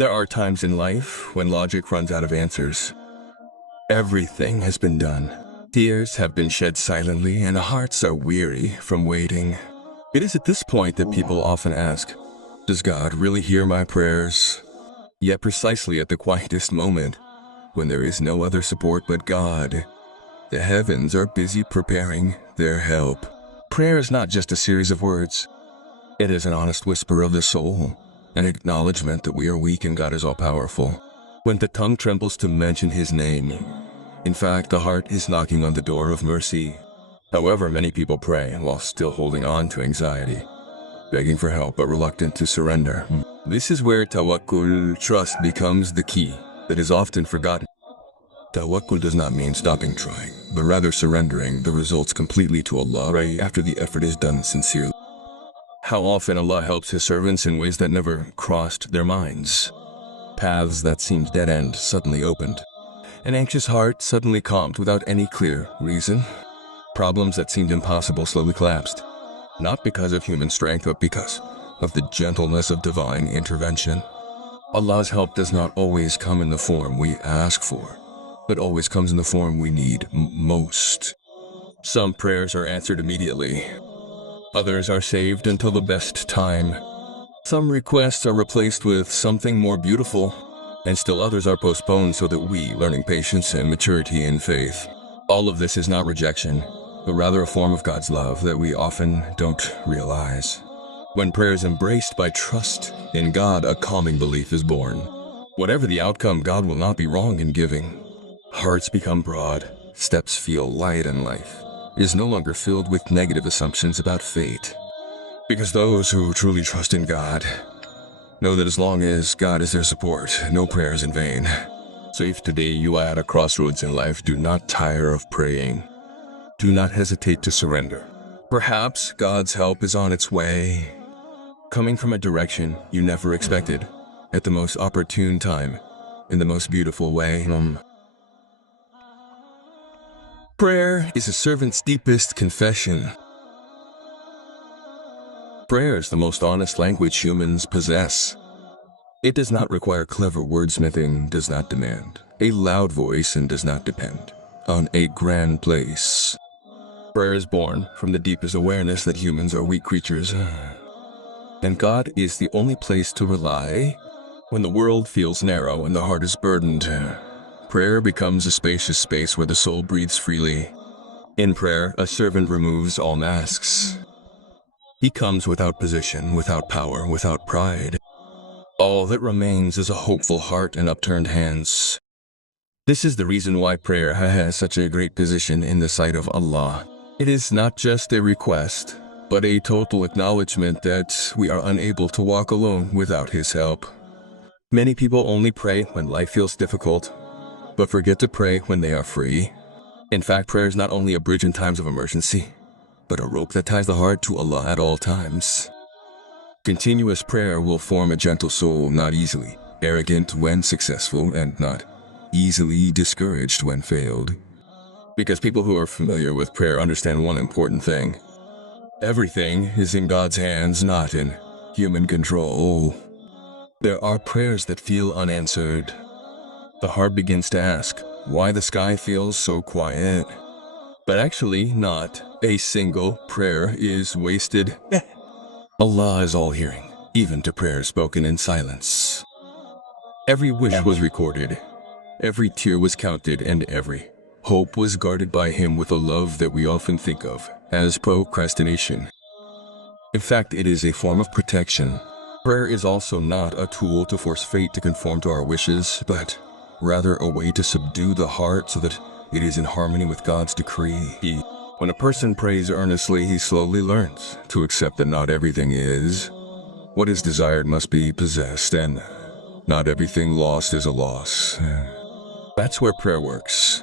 There are times in life when logic runs out of answers. Everything has been done. Tears have been shed silently and hearts are weary from waiting. It is at this point that people often ask, does God really hear my prayers? Yet precisely at the quietest moment, when there is no other support but God, the heavens are busy preparing their help. Prayer is not just a series of words. It is an honest whisper of the soul, an acknowledgement that we are weak and God is all-powerful. When the tongue trembles to mention His name, in fact, the heart is knocking on the door of mercy. However, many people pray while still holding on to anxiety, begging for help but reluctant to surrender. This is where Tawakkul, trust, becomes the key that is often forgotten. Tawakkul does not mean stopping trying, but rather surrendering the results completely to Allah after the effort is done sincerely. How often Allah helps His servants in ways that never crossed their minds. Paths that seemed dead-end suddenly opened. An anxious heart suddenly calmed without any clear reason. Problems that seemed impossible slowly collapsed. Not because of human strength, but because of the gentleness of divine intervention. Allah's help does not always come in the form we ask for, but always comes in the form we need most. Some prayers are answered immediately. Others are saved until the best time. Some requests are replaced with something more beautiful, and still others are postponed so that we, learning patience and maturity in faith. All of this is not rejection, but rather a form of God's love that we often don't realize. When prayer is embraced by trust in God, a calming belief is born. Whatever the outcome, God will not be wrong in giving. Hearts become broad, steps feel light, and life is no longer filled with negative assumptions about fate. Because those who truly trust in God know that as long as God is their support, no prayer is in vain. So if today you are at a crossroads in life, do not tire of praying. Do not hesitate to surrender. Perhaps God's help is on its way, coming from a direction you never expected, at the most opportune time, in the most beautiful way. Prayer is a servant's deepest confession. Prayer is the most honest language humans possess. It does not require clever wordsmithing, does not demand a loud voice, and does not depend on a grand place. Prayer is born from the deepest awareness that humans are weak creatures, and God is the only place to rely. When the world feels narrow and the heart is burdened, prayer becomes a spacious space where the soul breathes freely. In prayer, a servant removes all masks. He comes without position, without power, without pride. All that remains is a hopeful heart and upturned hands. This is the reason why prayer has such a great position in the sight of Allah. It is not just a request, but a total acknowledgement that we are unable to walk alone without His help. Many people only pray when life feels difficult, but forget to pray when they are free. In fact, prayer is not only a bridge in times of emergency, but a rope that ties the heart to Allah at all times. Continuous prayer will form a gentle soul, not easily arrogant when successful, and not easily discouraged when failed. Because people who are familiar with prayer understand one important thing. Everything is in God's hands, not in human control. There are prayers that feel unanswered. The heart begins to ask why the sky feels so quiet. But actually, not a single prayer is wasted. Allah is all-hearing, even to prayers spoken in silence. Every wish was recorded, every tear was counted, and every hope was guarded by Him with a love that we often think of as procrastination. In fact, it is a form of protection. Prayer is also not a tool to force fate to conform to our wishes, but rather a way to subdue the heart so that it is in harmony with God's decree. When a person prays earnestly, he slowly learns to accept that not everything is what is desired must be possessed, and not everything lost is a loss. That's where prayer works,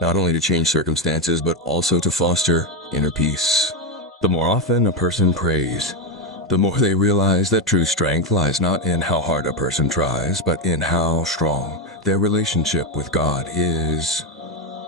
not only to change circumstances, but also to foster inner peace. The more often a person prays, the more they realize that true strength lies not in how hard a person tries, but in how strong their relationship with God is.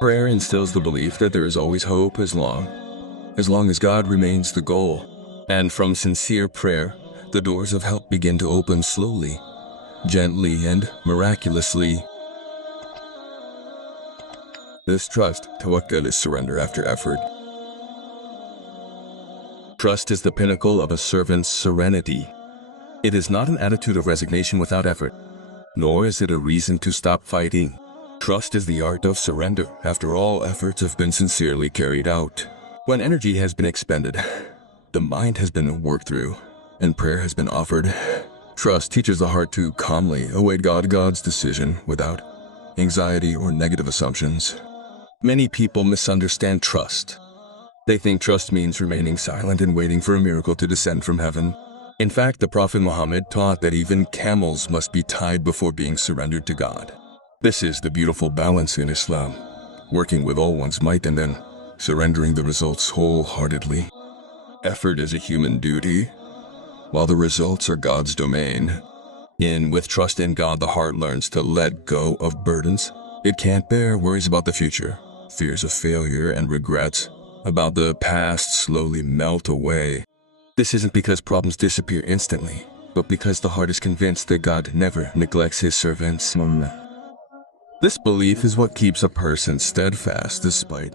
Prayer instills the belief that there is always hope as long as God remains the goal. And from sincere prayer, the doors of help begin to open slowly, gently and miraculously. This trust, tawakkul, is surrender after effort. Trust is the pinnacle of a servant's serenity. It is not an attitude of resignation without effort, nor is it a reason to stop fighting. Trust is the art of surrender after all efforts have been sincerely carried out. When energy has been expended, the mind has been worked through, and prayer has been offered. Trust teaches the heart to calmly await God's decision without anxiety or negative assumptions. Many people misunderstand trust. They think trust means remaining silent and waiting for a miracle to descend from heaven. In fact, the Prophet Muhammad taught that even camels must be tied before being surrendered to God. This is the beautiful balance in Islam, working with all one's might and then surrendering the results wholeheartedly. Effort is a human duty, while the results are God's domain. With trust in God, the heart learns to let go of burdens it can't bear. Worries about the future, fears of failure, and regrets about the past slowly melt away. This isn't because problems disappear instantly, but because the heart is convinced that God never neglects his servants. This belief is what keeps a person steadfast despite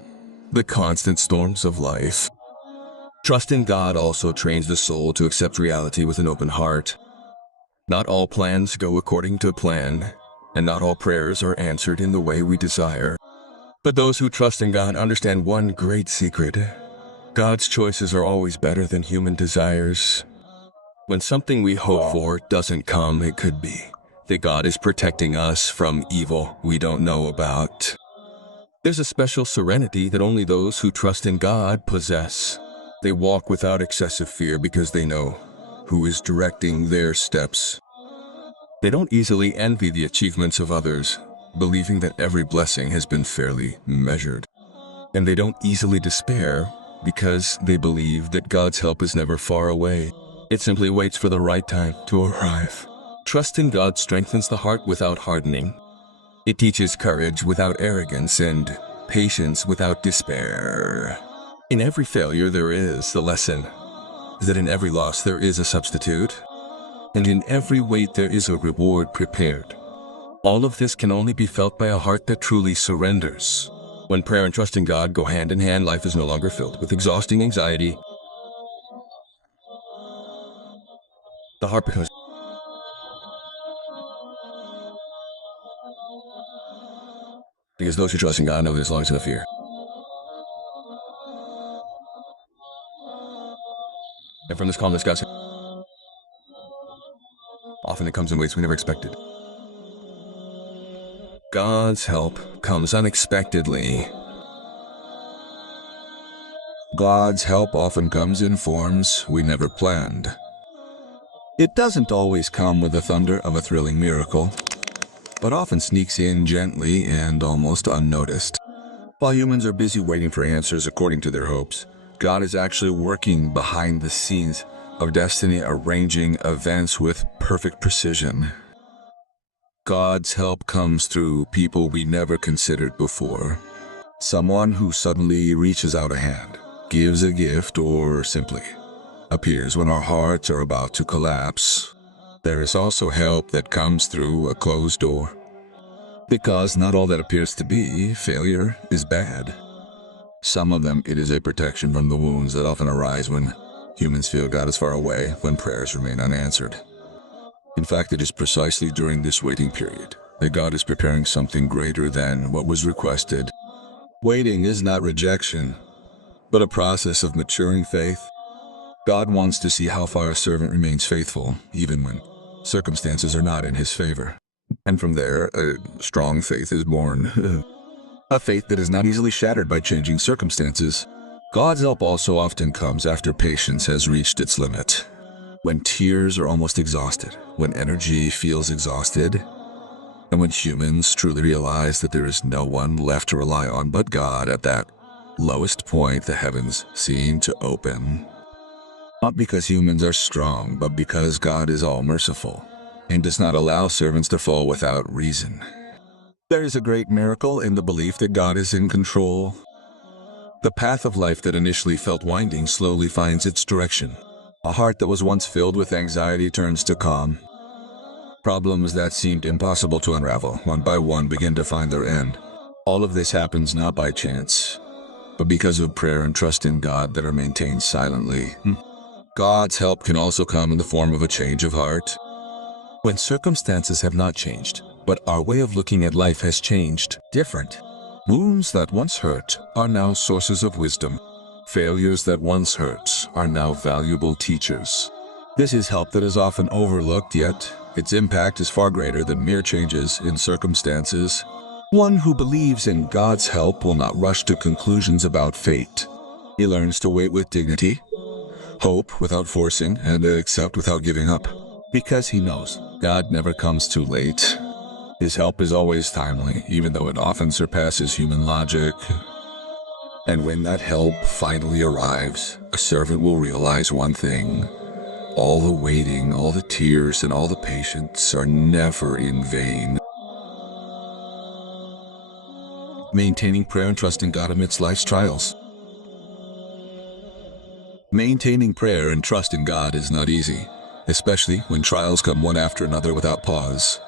the constant storms of life. Trust in God also trains the soul to accept reality with an open heart. Not all plans go according to plan, and not all prayers are answered in the way we desire. But those who trust in God understand one great secret. God's choices are always better than human desires. When something we hope for doesn't come, it could be that God is protecting us from evil we don't know about. There's a special serenity that only those who trust in God possess. They walk without excessive fear because they know who is directing their steps. They don't easily envy the achievements of others, believing that every blessing has been fairly measured. And they don't easily despair because they believe that God's help is never far away. It simply waits for the right time to arrive. Trust in God strengthens the heart without hardening. It teaches courage without arrogance and patience without despair. In every failure there is the lesson that in every loss there is a substitute, and in every wait there is a reward prepared. All of this can only be felt by a heart that truly surrenders. When prayer and trust in God go hand in hand, life is no longer filled with exhausting anxiety. The heart becomes because those who trust in God know that as long as no fear. And from this calmness, God's often it comes in ways we never expected. God's help comes unexpectedly. God's help often comes in forms we never planned. It doesn't always come with the thunder of a thrilling miracle, but often sneaks in gently and almost unnoticed. While humans are busy waiting for answers according to their hopes, God is actually working behind the scenes of destiny, arranging events with perfect precision. God's help comes through people we never considered before. Someone who suddenly reaches out a hand, gives a gift, or simply appears when our hearts are about to collapse. There is also help that comes through a closed door. Because not all that appears to be failure is bad. Some of them, it is a protection from the wounds that often arise when humans feel God is far away, when prayers remain unanswered. In fact, it is precisely during this waiting period that God is preparing something greater than what was requested. Waiting is not rejection, but a process of maturing faith. God wants to see how far a servant remains faithful, even when circumstances are not in his favor. And from there, a strong faith is born. A faith that is not easily shattered by changing circumstances. God's help also often comes after patience has reached its limit. When tears are almost exhausted, when energy feels exhausted, and when humans truly realize that there is no one left to rely on but God. At that lowest point, the heavens seem to open. Not because humans are strong, but because God is all-merciful and does not allow servants to fall without reason. There is a great miracle in the belief that God is in control. The path of life that initially felt winding slowly finds its direction. A heart that was once filled with anxiety turns to calm. Problems that seemed impossible to unravel, one by one, begin to find their end. All of this happens not by chance, but because of prayer and trust in God that are maintained silently. God's help can also come in the form of a change of heart. When circumstances have not changed, but our way of looking at life has changed, different. Wounds that once hurt are now sources of wisdom. Failures that once hurt are now valuable teachers. This is help that is often overlooked, yet its impact is far greater than mere changes in circumstances. One who believes in God's help will not rush to conclusions about fate. He learns to wait with dignity, hope without forcing, and accept without giving up. Because he knows God never comes too late. His help is always timely, even though it often surpasses human logic. And when that help finally arrives, a servant will realize one thing. All the waiting, all the tears, and all the patience are never in vain. Maintaining prayer and trust in God amidst life's trials. Maintaining prayer and trust in God is not easy, especially when trials come one after another without pause.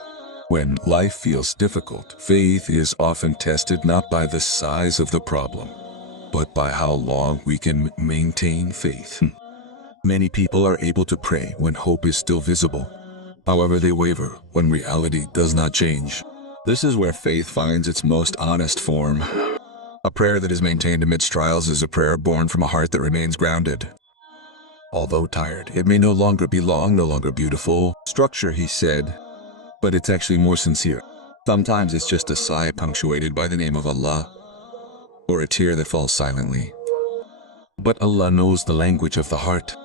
When life feels difficult, faith is often tested not by the size of the problem, but by how long we can maintain faith. Many people are able to pray when hope is still visible. However, they waver when reality does not change. This is where faith finds its most honest form. A prayer that is maintained amidst trials is a prayer born from a heart that remains grounded. Although tired, it may no longer be long, no longer beautiful structure, he said, but it's actually more sincere. Sometimes it's just a sigh punctuated by the name of Allah, or a tear that falls silently. But Allah knows the language of the heart.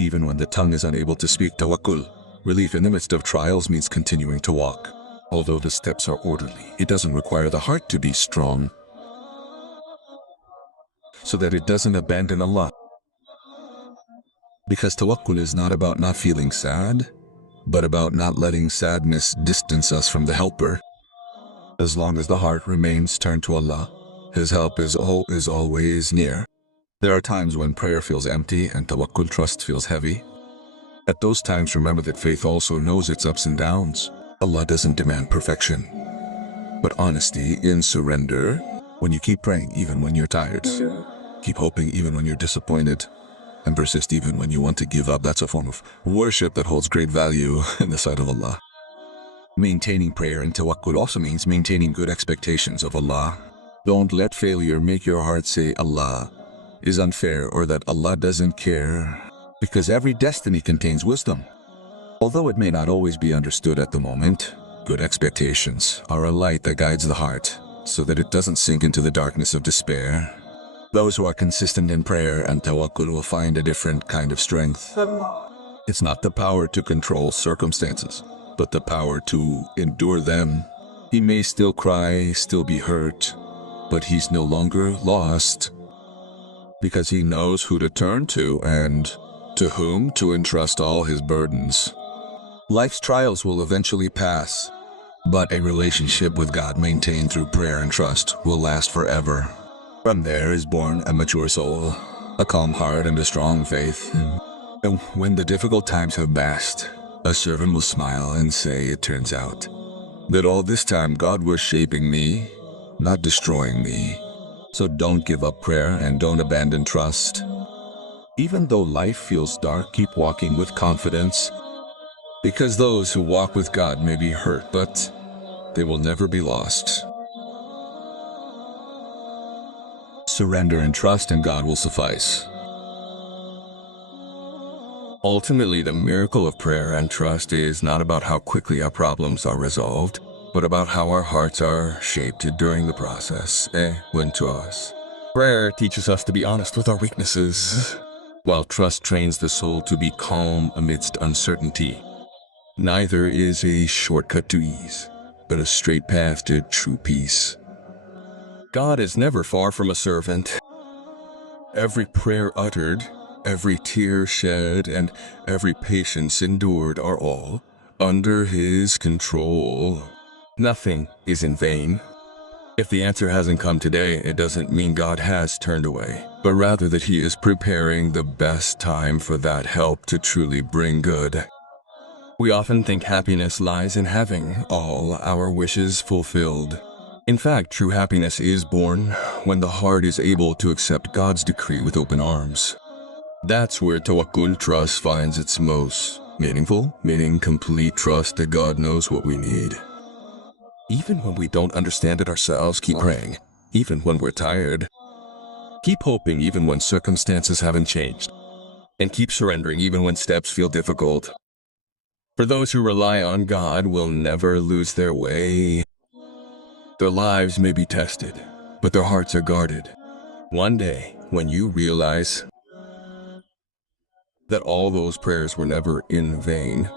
Even when the tongue is unable to speak, tawakkul, relief in the midst of trials, means continuing to walk. Although the steps are orderly, it doesn't require the heart to be strong, so that it doesn't abandon Allah. Because tawakkul is not about not feeling sad, but about not letting sadness distance us from the helper. As long as the heart remains turned to Allah, His help is always near. There are times when prayer feels empty and tawakkul, trust, feels heavy. At those times, remember that faith also knows its ups and downs. Allah doesn't demand perfection, but honesty in surrender. When you keep praying even when you're tired, keep hoping even when you're disappointed, and persist even when you want to give up, that's a form of worship that holds great value in the sight of Allah. Maintaining prayer and tawakkul also means maintaining good expectations of Allah. Don't let failure make your heart say Allah is unfair or that Allah doesn't care, because every destiny contains wisdom. Although it may not always be understood at the moment, good expectations are a light that guides the heart so that it doesn't sink into the darkness of despair. Those who are consistent in prayer and tawakkul will find a different kind of strength. It's not the power to control circumstances, but the power to endure them. He may still cry, still be hurt, but he's no longer lost, because he knows who to turn to and to whom to entrust all his burdens. Life's trials will eventually pass, but a relationship with God maintained through prayer and trust will last forever. From there is born a mature soul, a calm heart, and a strong faith. And when the difficult times have passed, a servant will smile and say, it turns out that all this time God was shaping me, not destroying me. So don't give up prayer and don't abandon trust. Even though life feels dark, keep walking with confidence, because those who walk with God may be hurt, but they will never be lost. Surrender and trust in God will suffice. Ultimately, the miracle of prayer and trust is not about how quickly our problems are resolved, but about how our hearts are shaped during the process. To us. Prayer teaches us to be honest with our weaknesses, while trust trains the soul to be calm amidst uncertainty. Neither is a shortcut to ease, but a straight path to true peace. God is never far from a servant. Every prayer uttered, every tear shed, and every patience endured are all under His control. Nothing is in vain. If the answer hasn't come today, it doesn't mean God has turned away, but rather that He is preparing the best time for that help to truly bring good. We often think happiness lies in having all our wishes fulfilled. In fact, true happiness is born when the heart is able to accept God's decree with open arms. That's where Tawakkul trust finds its most meaningful, meaning complete trust that God knows what we need. Even when we don't understand it ourselves, keep praying. Even when we're tired, keep hoping even when circumstances haven't changed. And keep surrendering even when steps feel difficult. For those who rely on God will never lose their way. Their lives may be tested, but their hearts are guarded. One day, when you realize that all those prayers were never in vain,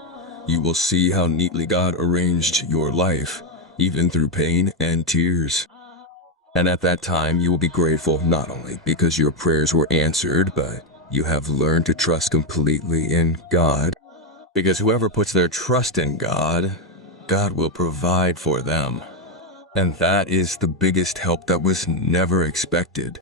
you will see how neatly God arranged your life, even through pain and tears. And at that time, you will be grateful not only because your prayers were answered, but you have learned to trust completely in God. Because whoever puts their trust in God, God will provide for them. And that is the biggest help that was never expected.